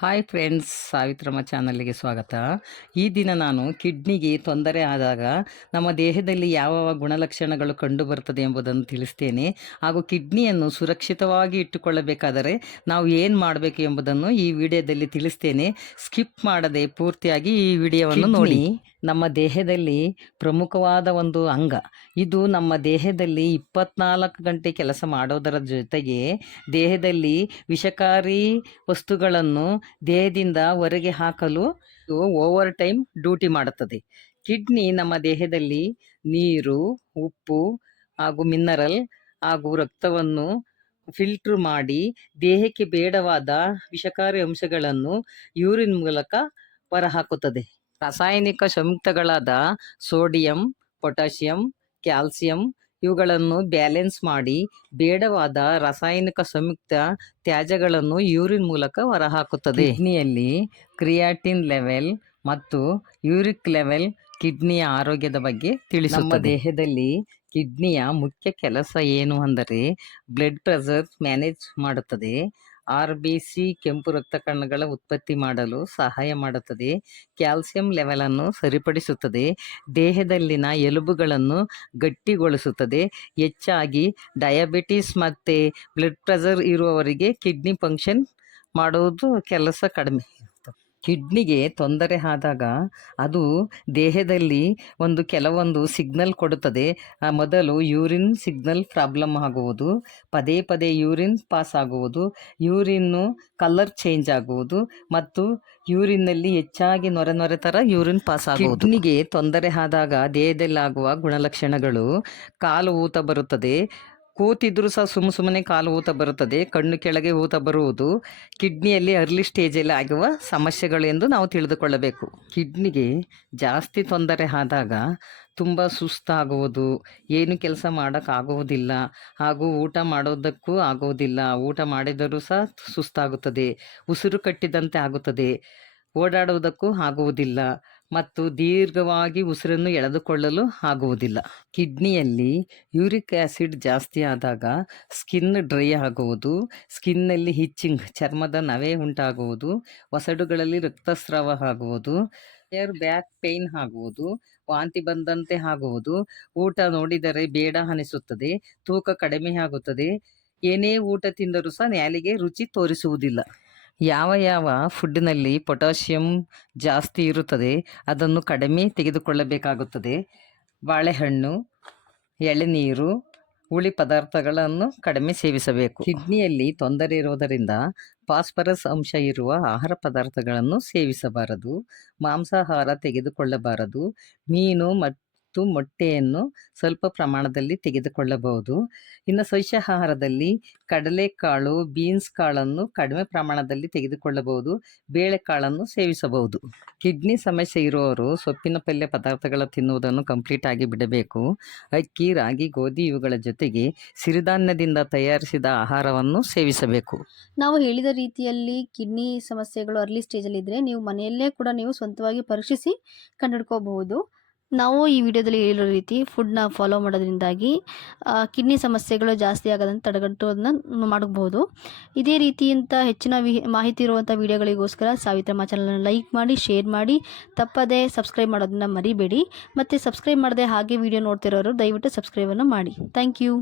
Hi friends Savitramma ಚಾನಲ್ಗೆ ಸ್ವಾಗತ. ಈ ದಿನ ನಾನು ಕಿಡ್ನಿಗೆ ತೊಂದರೆ ಆದಾಗ ನಮ್ಮ ದೇಹದಲ್ಲಿ ಯಾವ ಗುಣಲಕ್ಷಣಗಳು ಕಂಡುಬರುತ್ತದೆ ಎಂಬುದನ್ನು ತಿಳಿಸ್ತೇನೆ. ಹಾಗೂ ಕಿಡ್ನಿಯನ್ನು ಸುರಕ್ಷಿತವಾಗಿ ಇಟ್ಟುಕೊಳ್ಳಬೇಕಾದರೆ ನಾವು ಏನು ಮಾಡಬೇಕು ಎಂಬುದನ್ನು ಈ ವಿಡಿಯೋದಲ್ಲಿ ತಿಳಿಸ್ತೇನೆ. ಸ್ಕಿಪ್ ಮಾಡದೆ ಪೂರ್ತಿಯಾಗಿ ಈ ವಿಡಿಯೋವನ್ನು ನೋಡಿ. ನಮ್ಮ ದೇಹದಲ್ಲಿ ಪ್ರಮುಖವಾದ ಒಂದು ಅಂಗ. ಇದು ನಮ್ಮ ದೇಹದಲ್ಲಿ ಇಪ್ಪತ್ನಾಲ್ಕು ಗಂಟೆ ಕೆಲಸ ಮಾಡೋದರ ಜೊತೆಗೆ ದೇಹದಲ್ಲಿ ವಿಷಕಾರಿ ವಸ್ತುಗಳನ್ನು ದೇಹದಿಂದ ಹೊರಗೆ ಹಾಕಲು ಓವರ್ ಟೈಮ್ ಡ್ಯೂಟಿ ಮಾಡುತ್ತದೆ. ಕಿಡ್ನಿ ನಮ್ಮ ದೇಹದಲ್ಲಿ ನೀರು, ಉಪ್ಪು ಹಾಗೂ ಮಿನರಲ್ ಹಾಗೂ ರಕ್ತವನ್ನು ಫಿಲ್ಟರ್ ಮಾಡಿ ದೇಹಕ್ಕೆ ಬೇಡವಾದ ವಿಷಕಾರಿ ಅಂಶಗಳನ್ನು ಯೂರಿನ್ ಮೂಲಕ ಹೊರಹಾಕುತ್ತದೆ. ರಾಸಾಯನಿಕ ಸಂಯುಕ್ತಗಳಾದ ಸೋಡಿಯಂ ಪೊಟ್ಯಾಸಿಯಂ ಕ್ಯಾಲ್ಸಿಯಂ ಇವುಗಳನ್ನು ಬ್ಯಾಲೆನ್ಸ್ ಮಾಡಿ ಬೇಡವಾದ ರಾಸಾಯನಿಕ ಸಂಯುಕ್ತ ತ್ಯಾಜ್ಯಗಳನ್ನು ಯೂರಿನ್ ಮೂಲಕ ಹೊರಹಾಕುತ್ತದೆ. ಕಿಡ್ನಿಯಲ್ಲಿ ಕ್ರಿಯಾಟಿನ್ ಲೆವೆಲ್ ಮತ್ತು ಯೂರಿಕ್ ಲೆವೆಲ್ ಕಿಡ್ನಿಯ ಆರೋಗ್ಯದ ಬಗ್ಗೆ ತಿಳಿಸುತ್ತದೆ. ದೇಹದಲ್ಲಿ ಕಿಡ್ನಿಯ ಮುಖ್ಯ ಕೆಲಸ ಏನು ಅಂದರೆ ಬ್ಲಡ್ ಪ್ರೆಷರ್ ಮ್ಯಾನೇಜ್ ಮಾಡುತ್ತದೆ. ಆರ್ ಬಿ ಸಿ ಕೆಂಪು ರಕ್ತ ಕಣಗಳ ಉತ್ಪತ್ತಿ ಮಾಡಲು ಸಹಾಯ ಮಾಡುತ್ತದೆ. ಕ್ಯಾಲ್ಸಿಯಂ ಲೆವೆಲನ್ನು ಸರಿಪಡಿಸುತ್ತದೆ. ದೇಹದಲ್ಲಿನ ಎಲುಬುಗಳನ್ನು ಗಟ್ಟಿಗೊಳಿಸುತ್ತದೆ. ಹೆಚ್ಚಾಗಿ ಡಯಾಬಿಟಿಸ್ ಮತ್ತು ಬ್ಲಡ್ ಪ್ರೆಷರ್ ಇರುವವರಿಗೆ ಕಿಡ್ನಿ ಫಂಕ್ಷನ್ ಮಾಡುವುದು ಕೆಲಸ ಕಡಿಮೆ. ಕಿಡ್ನಿಗೆ ತೊಂದರೆ ಆದಾಗ ಅದು ದೇಹದಲ್ಲಿ ಒಂದು ಕೆಲವೊಂದು ಸಿಗ್ನಲ್ ಕೊಡುತ್ತದೆ. ಮೊದಲು ಯೂರಿನ್ ಸಿಗ್ನಲ್ ಪ್ರಾಬ್ಲಮ್ ಆಗುವುದು. ಪದೇ ಪದೇ ಯೂರಿನ್ ಪಾಸ್ ಆಗುವುದು. ಯೂರಿನ್ನು ಕಲರ್ ಚೇಂಜ್ ಆಗುವುದು ಮತ್ತು ಯೂರಿನ್ನಲ್ಲಿ ಹೆಚ್ಚಾಗಿ ನೊರೆ ನೊರೆ ಥರ ಯೂರಿನ್ ಪಾಸ್ ಆಗುವುದು. ಕಿಡ್ನಿಗೆ ತೊಂದರೆ ಆದಾಗ ದೇಹದಲ್ಲಿ ಆಗುವ ಗುಣಲಕ್ಷಣಗಳು ಕಾಲು ಊತ ಬರುತ್ತದೆ ಕೂತಿದ್ರೂ ಸಹ ಸುಮ್ಮ ಸುಮ್ಮನೆ ಕಾಲು ಊತ ಬರುತ್ತದೆ, ಕಣ್ಣು ಕೆಳಗೆ ಊತ ಬರುವುದು, ಕಿಡ್ನಿಯಲ್ಲಿ ಅರ್ಲಿ ಸ್ಟೇಜಲ್ಲಿ ಆಗುವ ಸಮಸ್ಯೆಗಳು ಎಂದು ನಾವು ತಿಳಿದುಕೊಳ್ಳಬೇಕು. ಕಿಡ್ನಿಗೆ ಜಾಸ್ತಿ ತೊಂದರೆ ಆದಾಗ ತುಂಬ ಸುಸ್ತಾಗುವುದು, ಏನು ಕೆಲಸ ಮಾಡೋಕ್ಕಾಗುವುದಿಲ್ಲ, ಹಾಗೂ ಊಟ ಮಾಡೋದಕ್ಕೂ ಆಗುವುದಿಲ್ಲ, ಊಟ ಮಾಡಿದರೂ ಸಹ ಸುಸ್ತಾಗುತ್ತದೆ, ಉಸಿರು ಕಟ್ಟಿದಂತೆ ಆಗುತ್ತದೆ, ಓಡಾಡುವುದಕ್ಕೂ ಆಗುವುದಿಲ್ಲ. ಮತ್ತು ದೀರ್ಘವಾಗಿ ಉಸಿರನ್ನು ಎಳೆದುಕೊಳ್ಳಲು ಆಗುವುದಿಲ್ಲ. ಕಿಡ್ನಿಯಲ್ಲಿ ಯೂರಿಕ್ ಆ್ಯಸಿಡ್ ಜಾಸ್ತಿ ಆದಾಗ ಸ್ಕಿನ್ ಡ್ರೈ ಆಗುವುದು, ಸ್ಕಿನ್ನಲ್ಲಿ ಹಿಚ್ಚಿಂಗ್, ಚರ್ಮದ ನವೆ ಉಂಟಾಗುವುದು, ಒಸಡುಗಳಲ್ಲಿ ರಕ್ತಸ್ರಾವ ಆಗುವುದು, ಏರ್ ಬ್ಯಾಕ್ ಪೇಯ್ನ್ ಆಗುವುದು, ವಾಂತಿ ಬಂದಂತೆ ಆಗುವುದು, ಊಟ ನೋಡಿದರೆ ಬೇಡ ಅನಿಸುತ್ತದೆ, ತೂಕ ಕಡಿಮೆ ಆಗುತ್ತದೆ, ಏನೇ ಊಟ ತಿಂದರೂ ಸಹ ನ್ಯಾಲಿಗೆ ರುಚಿ ತೋರಿಸುವುದಿಲ್ಲ. ಯಾವ ಯಾವ ಫುಡ್ಡಿನಲ್ಲಿ ಪೊಟ್ಯಾಷಿಯಂ ಜಾಸ್ತಿ ಇರುತ್ತದೆ ಅದನ್ನು ಕಡಿಮೆ ತೆಗೆದುಕೊಳ್ಳಬೇಕಾಗುತ್ತದೆ. ಬಾಳೆಹಣ್ಣು, ಎಳೆನೀರು, ಹುಳಿ ಪದಾರ್ಥಗಳನ್ನು ಕಡಿಮೆ ಸೇವಿಸಬೇಕು. ಕಿಡ್ನಿಯಲ್ಲಿ ತೊಂದರೆ ಇರುವುದರಿಂದ ಫಾಸ್ಫರಸ್ ಅಂಶ ಇರುವ ಆಹಾರ ಪದಾರ್ಥಗಳನ್ನು ಸೇವಿಸಬಾರದು. ಮಾಂಸಾಹಾರ ತೆಗೆದುಕೊಳ್ಳಬಾರದು. ಮೀನು ಮತ್ತು ಮೊಟ್ಟೆಯನ್ನು ಸ್ವಲ್ಪ ಪ್ರಮಾಣದಲ್ಲಿ ತೆಗೆದುಕೊಳ್ಳಬಹುದು. ಇನ್ನು ಸಸ್ಯಾಹಾರದಲ್ಲಿ ಕಡಲೆಕಾಳು, ಬೀನ್ಸ್ ಕಾಳನ್ನು ಕಡಿಮೆ ಪ್ರಮಾಣದಲ್ಲಿ ತೆಗೆದುಕೊಳ್ಳಬಹುದು. ಬೇಳೆಕಾಳನ್ನು ಸೇವಿಸಬಹುದು. ಕಿಡ್ನಿ ಸಮಸ್ಯೆ ಇರುವವರು ಸೊಪ್ಪಿನ ಪಲ್ಯ ಪದಾರ್ಥಗಳ ತಿನ್ನುವುದನ್ನು ಕಂಪ್ಲೀಟ್ ಆಗಿ ಬಿಡಬೇಕು. ಅಕ್ಕಿ, ರಾಗಿ, ಗೋಧಿ ಇವುಗಳ ಜೊತೆಗೆ ಸಿರಿಧಾನ್ಯದಿಂದ ತಯಾರಿಸಿದ ಆಹಾರವನ್ನು ಸೇವಿಸಬೇಕು. ನಾವು ಹೇಳಿದ ರೀತಿಯಲ್ಲಿ ಕಿಡ್ನಿ ಸಮಸ್ಯೆಗಳು ಅರ್ಲಿ ಸ್ಟೇಜಲ್ಲಿದ್ದರೆ ನೀವು ಮನೆಯಲ್ಲೇ ಕೂಡ ನೀವು ಸ್ವಂತವಾಗಿ ಪರೀಕ್ಷಿಸಿ ಕಂಡುಹಿಡ್ಕೋಬಹುದು. ನಾವು ಈ ವಿಡಿಯೋದಲ್ಲಿ ಹೇಳಿರೋ ರೀತಿ ಫುಡ್ನ ಫಾಲೋ ಮಾಡೋದ್ರಿಂದಾಗಿ ಕಿಡ್ನಿ ಸಮಸ್ಯೆಗಳು ಜಾಸ್ತಿ ಆಗೋದನ್ನು ತಡೆಗಟ್ಟೋದನ್ನ ಮಾಡಬಹುದು. ಇದೇ ರೀತಿಯಂಥ ಹೆಚ್ಚಿನ ಮಾಹಿತಿ ಇರುವಂಥ ವಿಡಿಯೋಗಳಿಗೋಸ್ಕರ ಸಾವಿತ್ರಮ್ಮ ಚಾನಲನ್ನು ಲೈಕ್ ಮಾಡಿ ಶೇರ್ ಮಾಡಿ, ತಪ್ಪದೇ ಸಬ್ಸ್ಕ್ರೈಬ್ ಮಾಡೋದನ್ನ ಮರಿಬೇಡಿ. ಮತ್ತು ಸಬ್ಸ್ಕ್ರೈಬ್ ಮಾಡದೆ ಹಾಗೆ ವಿಡಿಯೋ ನೋಡ್ತಿರೋರು ದಯವಿಟ್ಟು ಸಬ್ಸ್ಕ್ರೈಬನ್ನು ಮಾಡಿ. Thank you